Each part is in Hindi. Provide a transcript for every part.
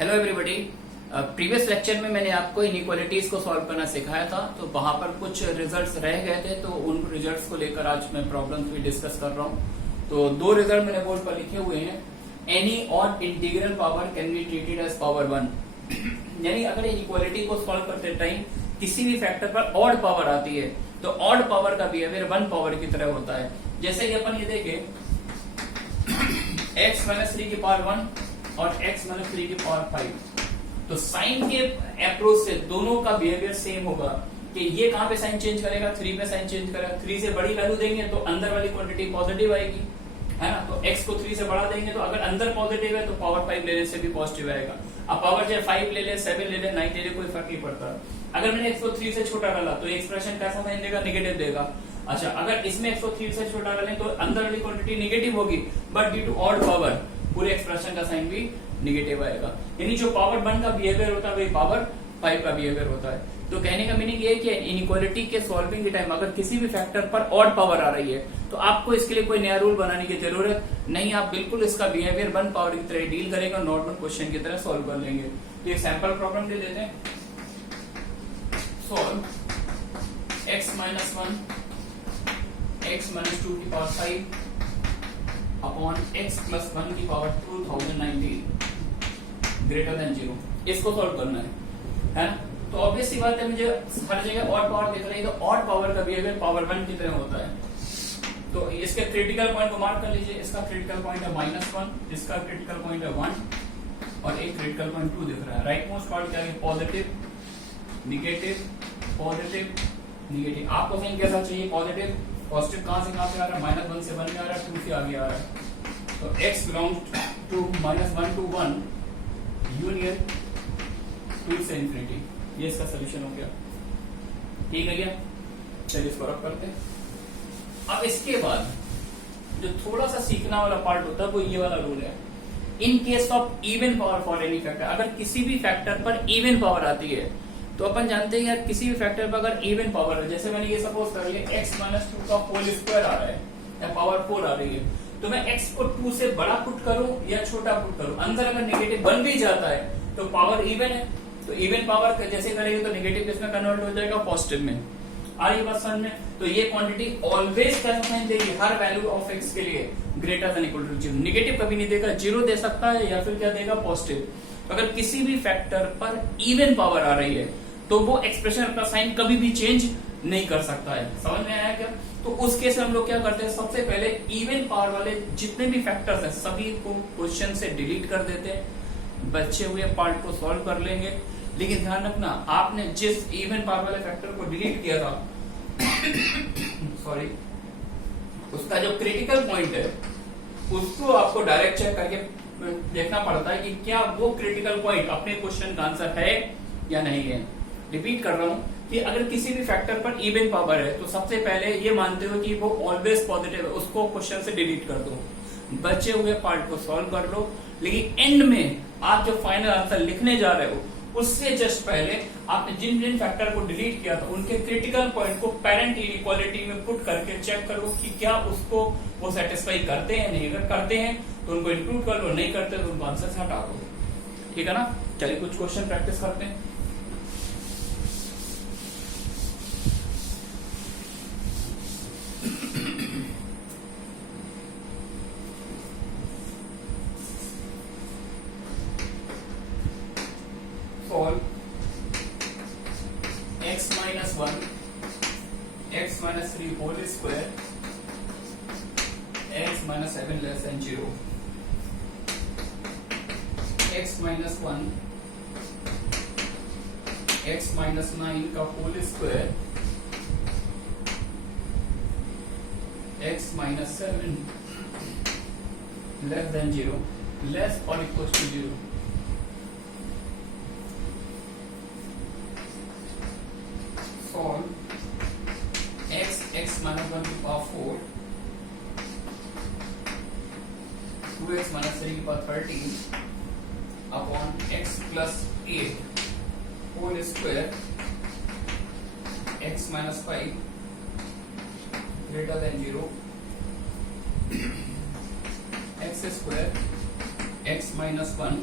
Hello everybody. प्रीवियस लेक्चर में मैंने आपको इनइक्वालिटीज को सॉल्व करना सिखाया था, तो वहां पर कुछ रिजल्ट्स रह गए थे, तो उन रिजल्ट्स को लेकर आज मैं प्रॉब्लम्स भी डिस्कस कर रहा हूं। तो दो रिजल्ट मैंने बोर्ड पर लिखे हुए हैं। Any odd integral power can be treated as power 1 यानी अगर इनइक्वालिटी को सॉल्व करते टाइम किसी भी फैक्टर पर ऑड पावर आती है तो ऑड पावर का बिहेवियर 1 पावर की तरह होता है। जैसे कि अपन ये देखें x माइनस 3 की पावर 1 और x माइनस 3 की पावर 5, तो साइन के अप्रोच से दोनों का बिहेवियर सेम होगा कि ये कहां पे साइन चेंज करेगा, 3 पे साइन चेंज करेगा। 3 से बड़ी वैल्यू देंगे तो अंदर वाली क्वांटिटी पॉजिटिव आएगी, है ना। तो x को 3 से बड़ा देंगे तो अगर अंदर पॉजिटिव है तो पावर 5 लेने से भी पॉजिटिव आएगा। अब पावर चाहे 5 ले ले, 7 ले ले, 9 ले ले, कोई फर्क नहीं पड़ता। अगर मैंने x को 3 से छोटा डाला तो एक्सप्रेशन कैसा साइन देगा, नेगेटिव देगा। अच्छा, अगर इसमें x को 3 से छोटा डालें तो अंदर वाली क्वांटिटी नेगेटिव होगी, but due to odd power पूरे एक्सप्रेशन का साइन भी नेगेटिव आएगा। यानी जो पावर 1 का बिहेवियर होता है वही पावर 5 का बिहेवियर होता है। तो कहने का मीनिंग ये है कि इनइक्वालिटी के सॉल्विंग के टाइम अगर किसी भी फैक्टर पर ऑड पावर आ रही है तो आपको इसके लिए कोई नया रूल बनाने की जरूरत नहीं, आप बिल्कुल इसका बिहेवियर 1 पावर की तरह डील करेंगे और नॉर्मल क्वेश्चन की तरह सॉल्व कर लेंगे। तो ये सैंपल प्रॉब्लम ले लेते हैं। Solve x minus 1 x minus 2 की पावर 5 अपॉन x प्लस 1 की पावर 2090 ग्रेटर देन 0। इसको सॉल्व करना है ना। तो ऑब्वियस सी बात है, मुझे हर जगह ऑड पावर दिख रही है, तो ऑड पावर का बिहेवियर पावर 1 की तरह होता है। तो इसके क्रिटिकल पॉइंट को मार्क कर लीजिए। इसका क्रिटिकल पॉइंट है -1, इसका क्रिटिकल पॉइंट है 1 और एक क्रिटिकल पॉइंट 2 दिख रहा है। राइट मोस्ट पार्ट क्या है, पॉजिटिव नेगेटिव पॉजिटिव नेगेटिव। आपको साइन कैसा चाहिए, पॉजिटिव। पॉजिटिव कहां से आ रहा है, -1 से 1 में आ रहा है, 2 से आगे आ रहा है। तो x belongs to -1 to 1 union 2 से इंफिनिटी। ये इसका सोल्यूशन हो गया। ठीक है क्या, चलिए इसको रब करते हैं। अब इसके बाद जो थोड़ा सा सीखना वाला पार्ट होता है वो ये वाला रूल है। In case of even power for any factor, अगर किसी भी फैक्टर पर इवन पावर आती है तो अपन जानते हैं यार किसी भी फैक्टर पर अगर इवन पावर है, जैसे मैंने ये सपोज कर लिया x माइनस 2 का होल स्क्वायर आ रहा है या पावर 4 आ रही है, तो मैं x को 2 से बड़ा पुट करूं या छोटा पुट करूं, अंदर अगर नेगेटिव बन भी जाता है तो पावर इवन है। तो इवन पावर जैसे करेंगे तो नेगेटिव किसमें कन्वर्ट हो जाएगा, पॉजिटिव में। आ रही बात समझ में। तो ये क्वांटिटी ऑलवेज कैसा साइन देगी, हर वैल्यू ऑफ x के लिए greater than equal to 0। Negative कभी नहीं देगा, 0 दे सकता है या फिर क्या देगा, पॉजिटिव। अगर किसी भी फैक्टर पर इवन पावर आ रही है तो वो एक्सप्रेशन का साइन कभी भी चेंज नहीं कर सकता है। समझ में आया क्या। तो उस केस में हम लोग क्या करते हैं, सबसे पहले इवन पावर वाले जितने भी फैक्टर्स हैं सभी को क्वेश्चन से डिलीट कर देते हैं, बचे हुए पार्ट को सॉल्व कर लेंगे। लेकिन ध्यान रखना, आपने जिस इवन पावर वाले फैक्टर को डिलीट किया था सॉरी, उसका जो क्रिटिकल पॉइंट है उसको आपको डायरेक्ट चेक करके देखना पड़ता है कि क्या वो क्रिटिकल पॉइंट अपने क्वेश्चन का आंसर है या नहीं है। रिपीट कर रहा हूं कि अगर किसी भी फैक्टर पर इवन पावर है तो सबसे पहले ये मानते हो कि वो ऑलवेज पॉजिटिव है, उसको क्वेश्चन से डिलीट कर दो, बचे हुए पार्ट को सॉल्व कर लो। लेकिन एंड में आप जो फाइनल आंसर लिखने जा रहे हो उससे जस्ट पहले आपने जिन जिन फैक्टर को डिलीट किया था उनके क्रिटिकल पॉइंट को पेरेंट इनइक्वालिटी में पुट करके चेक करो कि क्या उसको वो सेटिस्फाई करते हैं। नहीं, अगर करते हैं तो उनको इंक्लूड कर लो, नहीं करते तो उनको आंसर से हटा दो। ठीक है ना। चलिए कुछ क्वेश्चन प्रैक्टिस करते हैं। Solve x minus 1 x minus 3 whole square x minus 7 less than 0 x minus 1 x minus 9 का whole square x minus 7 less than 0 less or equals to 0। solve x minus 1 की पावर 4 2x minus 3 की power 13 upon x plus 8 whole square x minus 5 greater than 0 x square x minus 1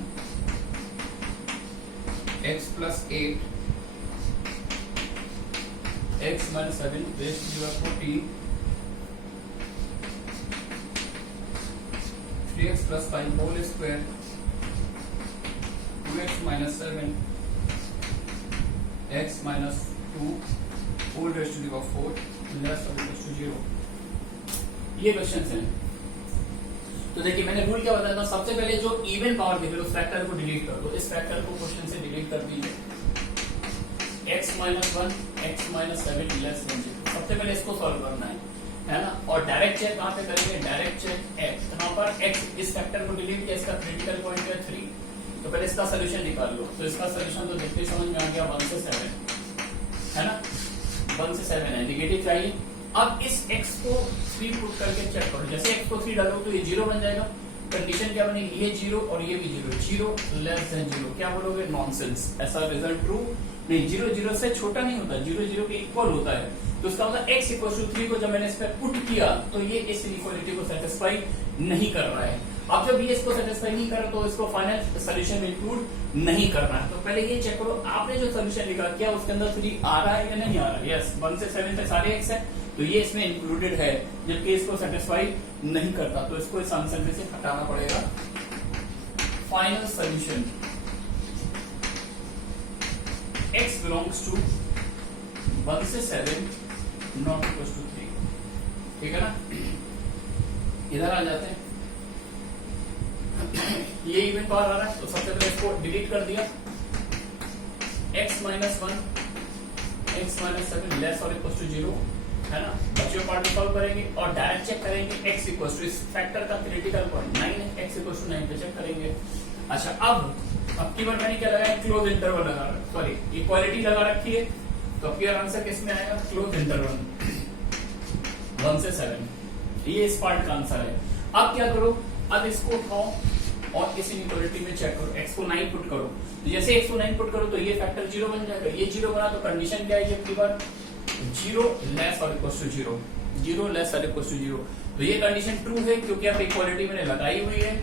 x plus 8 x minus 7 raised to the power 14 3x plus 5 whole square 2x minus 7 x minus 2 whole raised to the power 4 less or equal to 0. ये क्वेश्चंस हैं. तो देखिए मैंने रूल क्या बताया था. सबसे पहले जो इवन पावर दिखे उस फैक्टर को डिलीट कर दो. इस फैक्टर को क्वेश्चन से डिलीट कर दीजिए. x minus 1 x minus 7 less than 0. सबसे पहले इसको सॉल्व करना है ना. और डायरेक्ट चेक कहाँ पे करेंगे? Direct check x. यहाँ पर x इस फैक्टर को डिलीट किया. इसका क्रिटिकल पॉइंट है 3. तो पहले इसका सोल्यूशन निकाल लो. तो इसका सोल्यूशन तो देखते ही समझ में आ गया. 1 से 7 है ना. 1 से 7 है. निगेटिव चाहिए. अब इस x को 3 पुट करके चेक करो. जैसे x को 3 डालो तो ये 0 बन जाएगा. कंडीशन क्या बनेगी? ये 0 और ये भी 0. 0 लेस देन 0. क्या बोलोगे? नॉनसेंस. ऐसा रिजल्ट ट्रू नहीं. 0 0 से छोटा नहीं होता. 0 0 के इक्वल होता है. तो इसका मतलब x इक्वल टू 3 को जब मैंने इस पर पुट किया तो ये इस इनइक्वालिटी को सेटिस्फाई नहीं कर रहा है. अब जब ये इसको सेटिस्फाई नहीं कर रहा तो इसको फाइनल सोल्यूशन में इंक्लूड नहीं करना है. तो पहले ये चेक करो आपने जो सोल्यूशन निकाला क्या उसके अंदर 3 आ रहा है या नहीं आ रहा है. यस 1 से 7 तक सारे x है तो ये इसमें इंक्लूडेड है. जबकि इसको सेटिस्फाई नहीं करता तो इसको इस आंसर में से हटाना पड़ेगा. Final solution x belongs to 1 से 7 नॉट इक्वल टू 3. ठीक है ना. इधर आ जाते हैं. ये इवन पावर आ रहा है तो सबसे पहले इसको डिलीट कर दिया. x minus 1 x minus 7 less और इक्वल टू 0 है ना. बच्चों पार्ट सॉल्व करेंगे और डायरेक्ट चेक करेंगे. x इक्वल टू इस फैक्टर का क्रिटिकल पॉइंट 9 है. x इक्वल टू 9 पे चेक करेंगे. अच्छा अब की बार मैंने क्या लगाया? क्लोज इंटरवल लगा रहा. सॉरी इक्वालिटी लगा रखी है. तो अब आंसर किस में आएगा? क्लोज इंटरवल 1 से 7. ये इस पार्ट का आंसर है. अब क्या करो? अब इसको उठाओ और इस इनइक्वालिटी में चेक करो. x को 9 पुट करो. तो जैसे x को 9 पुट करो तो ये फैक्टर 0 बन जाएगा. ये 0 बना तो कंडीशन क्या है? ये बार 0 लेस और इक्वल टू 0. 0 लेस और इक्वल टू 0. तो ये कंडीशन ट्रू है क्योंकि अब इक्वालिटी मैंने लगाई हुई है.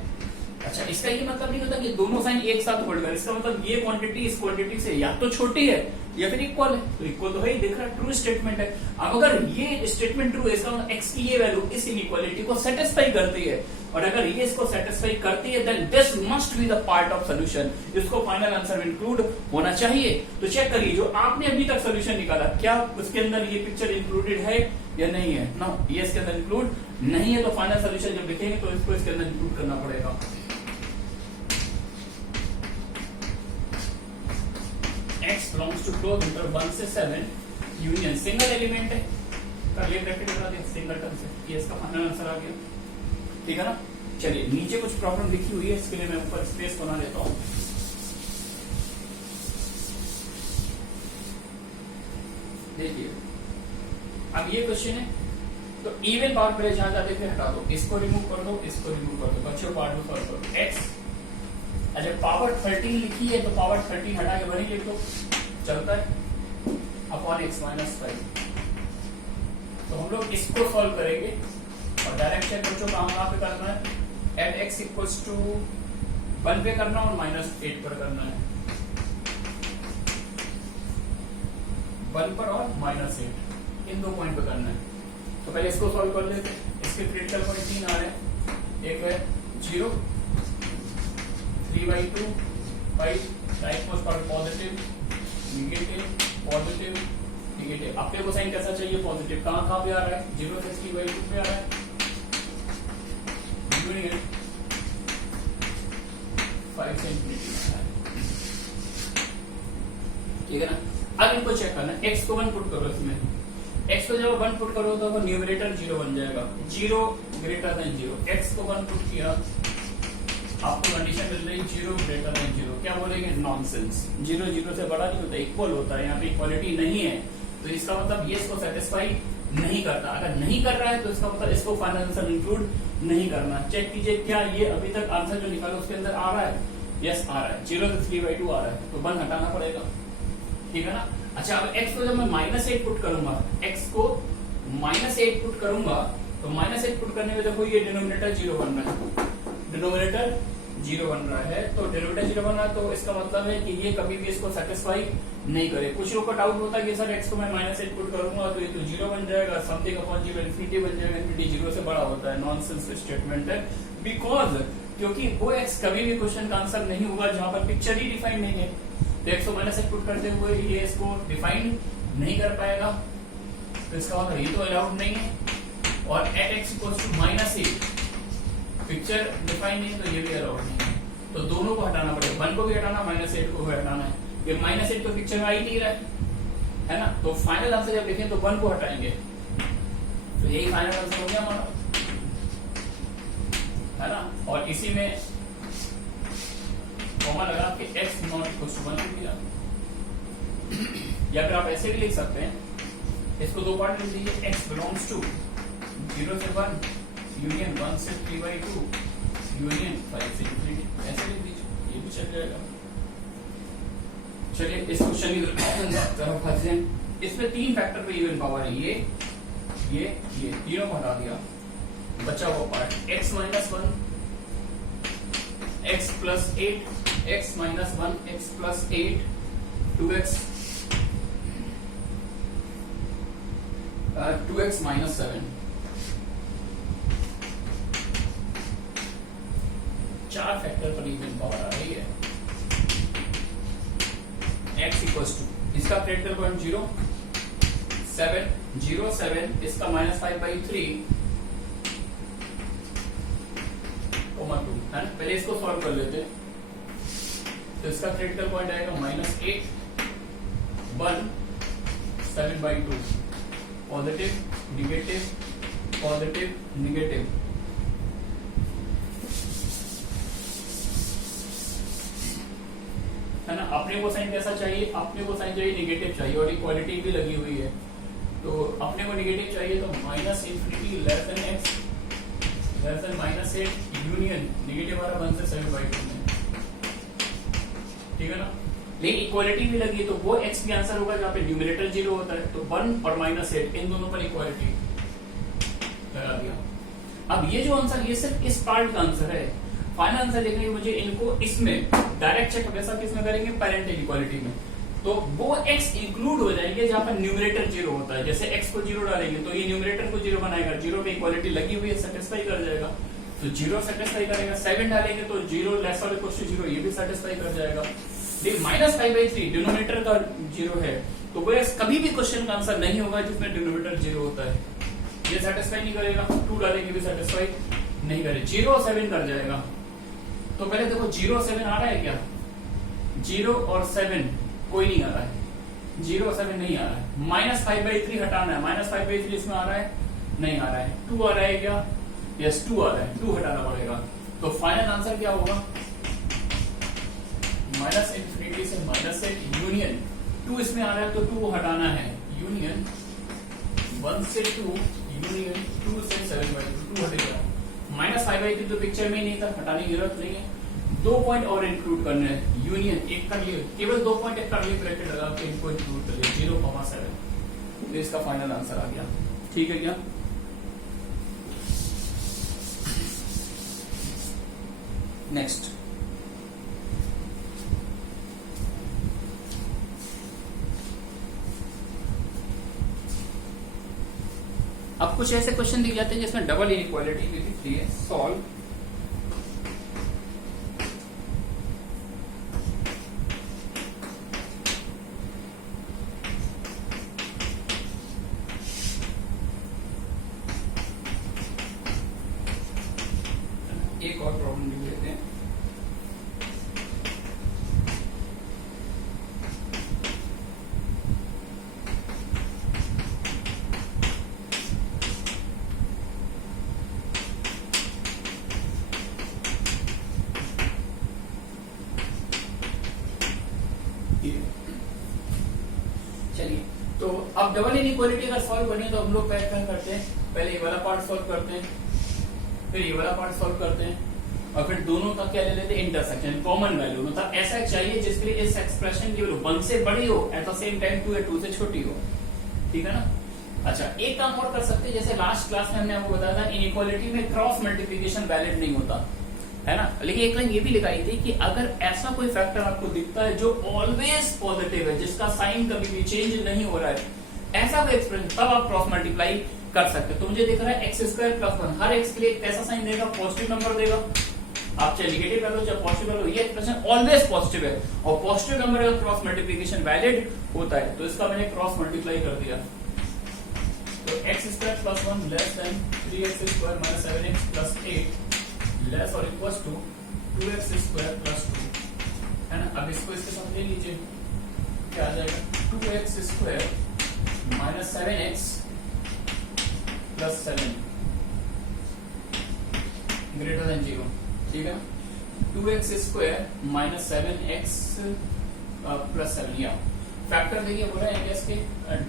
अच्छा इसका ये मतलब नहीं होता कि दोनों साइन एक साथ होल्ड कर. इसका मतलब ये क्वांटिटी इस क्वांटिटी से या तो छोटी है या फिर इक्वल है. तो इक्वल तो है ही. देख रहा ट्रू स्टेटमेंट है. अब अगर ये स्टेटमेंट ट्रू है इसका मतलब x की ये वैल्यू इस इनइक्वालिटी को सेटिस्फाई करती है. और अगर ये इसको सेटिस्फाई करती है then this must be the part of solution. इसको फाइनल आंसर में इंक्लूड होना चाहिए. तो चेक करिए जो आपने अभी तक सॉल्यूशन निकाला क्या उसके अंदर ये पिक्चर इंक्लूडेड है या नहीं है. नो ये इसके अंदर इंक्लूड नहीं है. तो फाइनल सॉल्यूशन जब लिखेंगे तो इसको इसके अंदर इंक्लूड करना पड़ेगा. x belongs to closed interval 1 से 7 यूनियन सिंगल एलिमेंट है. कर्ली ब्रैकेट लगा दें सिंगल टर्म से. ये इसका फाइनल आंसर आ गया. ठीक है ना. चलिए नीचे कुछ प्रॉब्लम लिखी हुई है इसके लिए मैं ऊपर स्पेस बना देता हूं. देखिए अब ये क्वेश्चन है तो इवन पावर पहले जहां जाते थे हटा दो. इसको रिमूव कर दो. इसको रिमूव कर दो. बच्चों पार्ट को सॉल्व करो. x अच्छा पावर 13 लिखी है तो पावर 13 हटा के वही लिख दो. चलता है अपॉन x माइनस 5. तो हम लोग इसको सॉल्व करेंगे और डायरेक्ट चेक बच्चों काम कहां पे करना है? एट x इक्वल्स टू 1 पे करना और -8 पर करना है. 1 पर और -8 इन दो पॉइंट पे करना है. तो पहले इसको सॉल्व कर लेते हैं. इसके क्रिटिकल पॉइंट 3 आ रहे हैं. एक है 0 3/2 5 right most part positive negative positive negative. आपके को साइन कैसा चाहिए? पॉजिटिव. कहां पे आ रहा है? 0 से 3/2 पे आ रहा है. यूनियन 5 से इंफिनिटी आ रहा है. ठीक है ना. अब इनको चेक करना है. x को 1 पुट करो. इसमें x को जब 1 पुट करो तो वो न्यूमरेटर 0 बन जाएगा. 0 ग्रेटर देन 0. x को 1 पुट किया आपको कंडीशन मिल रही 0 ग्रेटर देन 0. क्या बोलेंगे? नॉनसेंस. 0 0 से बड़ा नहीं होता. इक्वल होता है. यहाँ पे इक्वालिटी नहीं है तो इसका मतलब ये इसको सेटिस्फाई नहीं करता. अगर नहीं कर रहा है तो इसका मतलब इसको फाइनल आंसर इंक्लूड नहीं करना. चेक कीजिए क्या ये अभी तक आंसर जो निकाला उसके अंदर आ रहा है? यस आ रहा है. 0 से 3/2 आ रहा है तो 1 हटाना पड़ेगा. ठीक है ना. अच्छा अब x को जब मैं -8 पुट करूंगा x को -8 पुट करूंगा तो -8 पुट करने में देखो ये डिनोमिनेटर 0 बन रहा है. डिनोमिनेटर जीरो बन रहा है, तो डेरिवेटिव जीरो बन रहा है, तो इसका मतलब है कि ये कभी भी इसको सेटिस्फाई नहीं करे। कुछ लोग का डाउट होता है कि सर x को मैं -8 पुट करूंगा तो ये तो जीरो बन जाएगा, समथिंग अपॉन जीरो इन्फिनिटी बन जाएगा, इन्फिनिटी जीरो से बड़ा होता है। नॉनसेंस स्टेटमेंट है, बिकॉज क्योंकि वो x कभी भी क्वेश्चन का आंसर नहीं होगा जहां पर पिक्चर ही डिफाइन नहीं है। तो x को -8 पुट करते हुए ये इसको डिफाइन नहीं कर पाएगा, तो इसका मतलब ये तो अलाउड नहीं है। और एट x -8 पिक्चर डिफाइन नहीं है, तो ये भी अलाउड नहीं है। तो दोनों को हटाना पड़ेगा, 1 को भी हटाना, -8 को भी हटाना है। ये -8 तो पिक्चर में आ ही नहीं रहा है ना, तो फाइनल आंसर जब देखें तो 1 को हटाएंगे, तो यही फाइनल आंसर हो गया हमारा, है ना। और इसी में कॉमा लगा के x नॉट इक्वल टू 1 लिख दिया, या फिर आप ऐसे भी लिख सकते हैं, इसको दो पार्ट लिख दीजिए, x बिलोंग्स टू 0 से 1 यूनियन 1 से 3/2 यूनियन 5 से इन्फिनिटी, ऐसे लिख दीजिए, ये भी चल जाएगा। चलिए इस क्वेश्चन की तरफ आते हैं। इसमें 3 फैक्टर पे इवन पावर है, ये तीनों को हटा दिया, बचा हुआ part x -1 x + 8 x -1 x + 8 2x 2x -7, 4 factor पर इवन पावर आ रही है। x इक्वल्स टू इसका क्रिटिकल पॉइंट 0 7 0 7, इसका -5/3 कोमा 2 है। पहले इसको सॉल्व कर लेते हैं, तो इसका क्रिटिकल पॉइंट आएगा -8 1 7/2, पॉजिटिव निगेटिव पॉजिटिव निगेटिव, है ना। अपने को साइन कैसा चाहिए, अपने को साइन चाहिए निगेटिव चाहिए, और इक्वालिटी भी लगी हुई है, तो अपने को निगेटिव चाहिए, तो -∞ x -8 यूनियन निगेटिव वाला 1 से 7/2 में, ठीक है ना। लेकिन इक्वालिटी भी लगी है, तो वो x भी आंसर होगा जहाँ पे न्यूमरेटर 0 होता है, तो 1 और -8 इन दोनों पर इक्वालिटी लगा दिया। अब ये जो आंसर, ये सिर्फ इस पार्ट का आंसर है। फाइनल आंसर देखने मुझे इनको इसमें डायरेक्ट चेक हमेशा किसमें करेंगे, पेरेंट इक्वालिटी में, तो वो x इंक्लूड हो जाएंगे जहां पर न्यूमरेटर 0 होता है। जैसे x को 0 डालेंगे तो ये न्यूमरेटर को 0 बनाएगा, 0 पे इक्वालिटी लगी हुई है, सेटिस्फाई कर जाएगा, तो 0 सेटिस्फाई करेगा। 7 डालेंगे तो 0 > 0 ये भी सेटिस्फाई कर जाएगा। लेकिन -5/3 डिनोमिनेटर का 0 है, तो वो कभी भी क्वेश्चन का आंसर नहीं होगा जिसमें डिनोमिनेटर 0 होता है, ये सेटिस्फाई नहीं करेगा। 2 डालेंगे भी सेटिस्फाई नहीं करेगा, 0 और 7 कर जाएगा। तो पहले देखो 0 और 7 आ रहा है क्या, 0 और 7 कोई नहीं आ रहा है, 0 और 7 नहीं आ रहा है। -5/3 हटाना है, -5/3 इसमें आ रहा है, नहीं आ रहा है। 2 आ रहा है क्या, यस 2 आ रहा है, 2 हटाना पड़ेगा। तो फाइनल आंसर क्या होगा, -∞ से -8 यूनियन 2 इसमें आ रहा है, तो 2 को हटाना है, यूनियन 1 से 2 यूनियन 2 से 7/2, 2 हटेगा। -5/3 तो पिक्चर में ही नहीं था, हटाने की जरूरत नहीं है। 2 पॉइंट और इंक्लूड करने हैं, यूनियन एक कर लिए, केवल 2 पॉइंट एक कर लिए, ब्रैकेट लगा के इनको इंक्लूड कर लिए, 0,7, तो इसका फाइनल आंसर आ गया। ठीक है क्या, नेक्स्ट अब कुछ ऐसे क्वेश्चन दिख जाते हैं जिसमें डबल इनइक्वालिटी भी दिखती है, सॉल्व। एक और प्रॉब्लम लिख लेते हैं, चलिए। तो अब डबल इनइक्वालिटी अगर सॉल्व करनी है तो हम लोग क्या करते हैं, पहले ये वाला पार्ट सॉल्व करते हैं, फिर ये वाला पार्ट सॉल्व करते हैं, और फिर दोनों का क्या ले लेते हैं, इंटरसेक्शन, कॉमन वैल्यू। मतलब ऐसा चाहिए जिसके लिए इस एक्सप्रेशन की वैल्यू 1 से बड़ी हो, एट द सेम टाइम 2 या 2 से छोटी हो, ठीक है ना। अच्छा, एक काम और कर सकते हैं, जैसे लास्ट क्लास में हमने आपको बताया था, इनइक्वालिटी में क्रॉस मल्टीप्लिकेशन वैलिड नहीं होता। है ना। लेकिन एक लाइन ये भी लिखाई थी कि अगर ऐसा कोई फैक्टर आपको दिखता है जो ऑलवेज पॉजिटिव है, जिसका साइन कभी भी चेंज नहीं हो रहा है, ऐसा कोई एक्सप्रेशन, तब आप क्रॉस मल्टीप्लाई कर सकते हो। तो मुझे दिख रहा है एक्स स्क्वायर प्लस 1, हर एक्स के लिए कैसा साइन देगा, पॉजिटिव नंबर देगा। आप चाहे नेगेटिव लो चाहे पॉजिटिव लो, ये एक्सप्रेशन ऑलवेज पॉजिटिव है, और पॉजिटिव नंबर का क्रॉस मल्टीप्लिकेशन वैलिड होता है, तो इसका मैंने क्रॉस मल्टीप्लाई कर दिया। तो X square plus 1 less than 3x square minus 7x plus 8 less और equals to 2x square plus 2, है ना। अब इसको इसके साथ ले लीजिए, क्या आ जाएगा, 2x square minus 7x plus 7 greater than 0, ठीक है। 2x square minus 7x plus 7, या फैक्टर देखिए बोला है इसके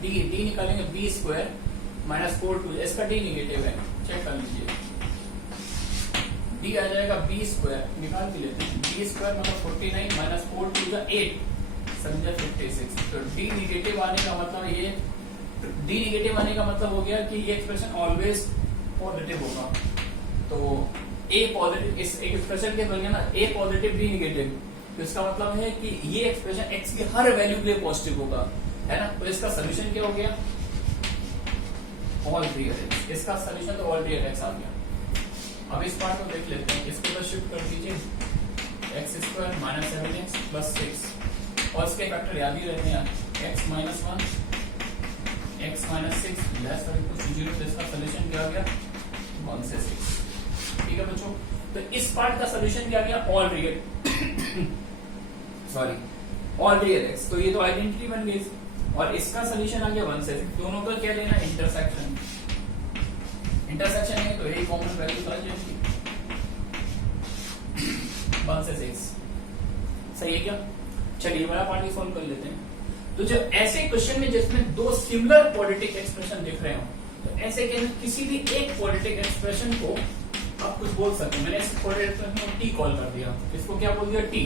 डी निकालेंगे, बी स्क्वायर माइनस 4 इसका डी निगेटिव है, चेक कर लीजिए। डी आ जाएगा बी स्क्वायर, निकाल के लेते हैं, बी स्क्वायर मतलब 49 माइनस 4 टू 8 समझा 56। तो डी निगेटिव आने का मतलब ये, डी निगेटिव आने का मतलब हो गया कि ये एक्सप्रेशन ऑलवेज पॉजिटिव होगा। तो ए पॉजिटिव, इस एक एक्सप्रेशन के बन गया ना, ए पॉजिटिव डी निगेटिव, तो इसका मतलब है कि ये एक्सप्रेशन एक्स की हर वैल्यू के लिए पॉजिटिव होगा, है ना। तो इसका सोल्यूशन क्या हो गया, ऑल रियल एक्स, इसका सोल्यूशन तो ऑल रियल एक्स आ गया। अब इस पार्ट को देख लेते हैं, इसके बाद शिफ्ट कर दीजिए, x square minus 7x plus 6, और इसके फैक्टर याद ही रहते हैं, x minus 1 x minus 6 less और इक्वल टू 0, तो इसका सोल्यूशन क्या आ गया, 1 से 6, ठीक है बच्चों। तो इस पार्ट का सोल्यूशन क्या आ गया, all real sorry all real x, तो ये तो आइडेंटिटी बन गई, और इसका सोल्यूशन आ गया 1 से 6। दोनों का क्या लेना, इंटरसेक्शन, इंटरसेक्शन है तो यही कॉमन वैल्यू आ जाएगी, 1 से 6, सही है क्या। चलिए बड़ा पार्ट सॉल्व कर लेते हैं। तो जब ऐसे क्वेश्चन में जिसमें दो सिमिलर क्वाड्रेटिक एक्सप्रेशन दिख रहे हो, तो ऐसे के किसी भी एक क्वाड्रेटिक एक्सप्रेशन को आप कुछ बोल सकते हैं। मैंने इस क्वाड्रेटिक एक्सप्रेशन को टी कॉल कर दिया, इसको क्या बोल दिया, टी।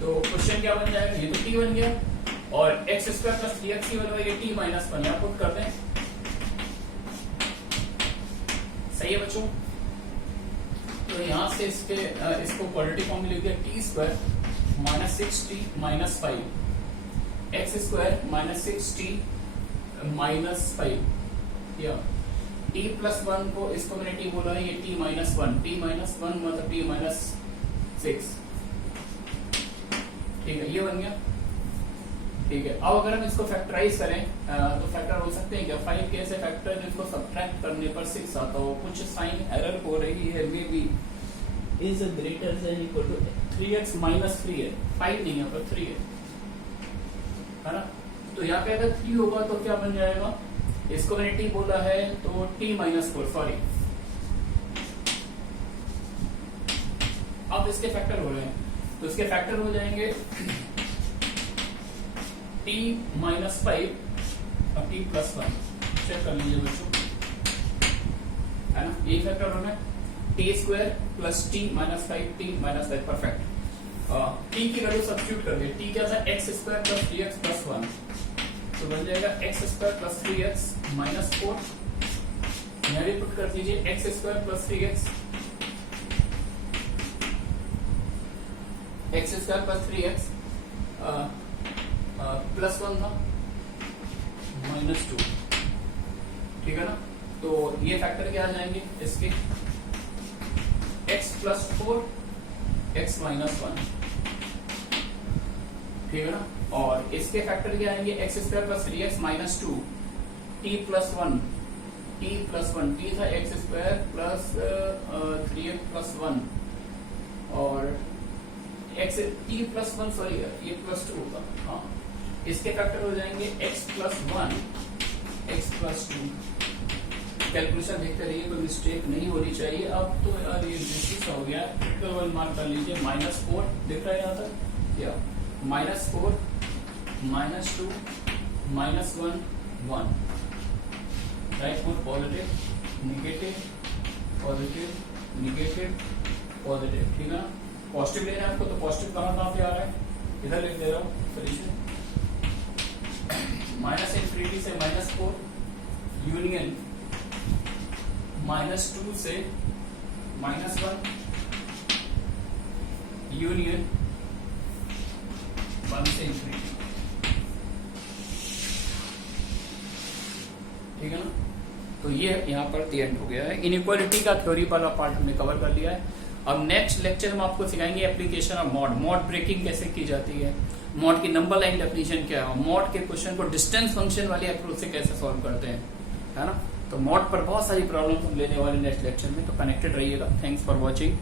तो क्वेश्चन क्या बन जाएगा, ये तो टी बन गया, और एक्स स्क्वायर प्लस 3x की वैल्यू है टी माइनस 1, यहाँ पुट कर दें, सही है बच्चों। तो यहां से इसको क्वाड्रेटिक फॉर्म में लिख दिया, T square minus 6t minus 5, x square minus 6t minus 5, या t प्लस 1 को, इसको मैंने t बोला है, ये t माइनस 1, t माइनस 1 मतलब t माइनस 6, ठीक है, ये बन गया, ठीक है। अब अगर हम इसको फैक्टराइज करें तो फैक्टर हो सकते हैं क्या, 5 कैसे फैक्टर, जिसको सब्ट्रैक्ट करने पर 6 आता हो, कुछ साइन एरर हो रही है, may be is greater than equal to 3x minus 3 है, 5 नहीं है पर 3 है ना। तो यहाँ पे अगर 3 होगा तो क्या बन जाएगा, इसको मैंने t बोला है तो t माइनस 4, सॉरी। अब इसके फैक्टर हो रहे हैं, तो इसके फैक्टर हो जाएंगे t माइनस 5 और t प्लस 1, चेक कर लीजिए बच्चों, है ना, ये फैक्टर होना है, t square plus t minus 5t minus 5, perfect. t की वैल्यू सब्स्टिट्यूट कर दिए, t क्या था, x square plus 3x plus 1, तो बन जाएगा x square plus 3x minus 4, यहाँ भी पुट कर दीजिए, x square plus 3x, x square plus 3x plus 1 था माइनस 2, ठीक है ना। तो ये फैक्टर क्या आ जाएंगे इसके, x प्लस 4 x माइनस 1, ठीक है ना। और इसके फैक्टर क्या आएंगे, x square plus 3x minus 2, t plus 1, t plus 1, t था x square plus 3x plus 1, और x t प्लस 1, सॉरी ये प्लस 2 होगा, हाँ। इसके फैक्टर हो जाएंगे x plus 1 x plus 2, calculation देखते रहिए, कोई मिस्टेक नहीं होनी चाहिए। अब तो यार ये सा हो गया, क्रिटिकल वन मार्क कर लीजिए, माइनस 4 दिख रहा है यहाँ तक, या minus 4 minus 2 minus 1 1, right mode positive negative positive negative positive, ठीक है ना। पॉजिटिव लेना है आपको, तो पॉजिटिव कहाँ पे आ रहा है, इधर लिख दे रहा हूँ सोल्यूशन, माइनस इंफिनिटी से माइनस 4 यूनियन माइनस 2 से माइनस 1 यूनियन 1 से इंफिनिटी। ठीक है ना, तो ये यहाँ पर द एंड हो गया है। इनइक्वालिटी का थ्योरी वाला पार्ट हमने कवर कर लिया है। अब नेक्स्ट लेक्चर हम आपको सिखाएंगे application of mod, mod breaking कैसे की जाती है, मॉड की नंबर लाइन डेफिनेशन क्या है, मॉड के क्वेश्चन को डिस्टेंस फंक्शन वाली अप्रोच से कैसे सॉल्व करते हैं, है ना। तो मॉड पर बहुत सारी प्रॉब्लम हम लेने वाले नेक्स्ट लेक्चर में, तो कनेक्टेड रहिएगा। Thanks for watching.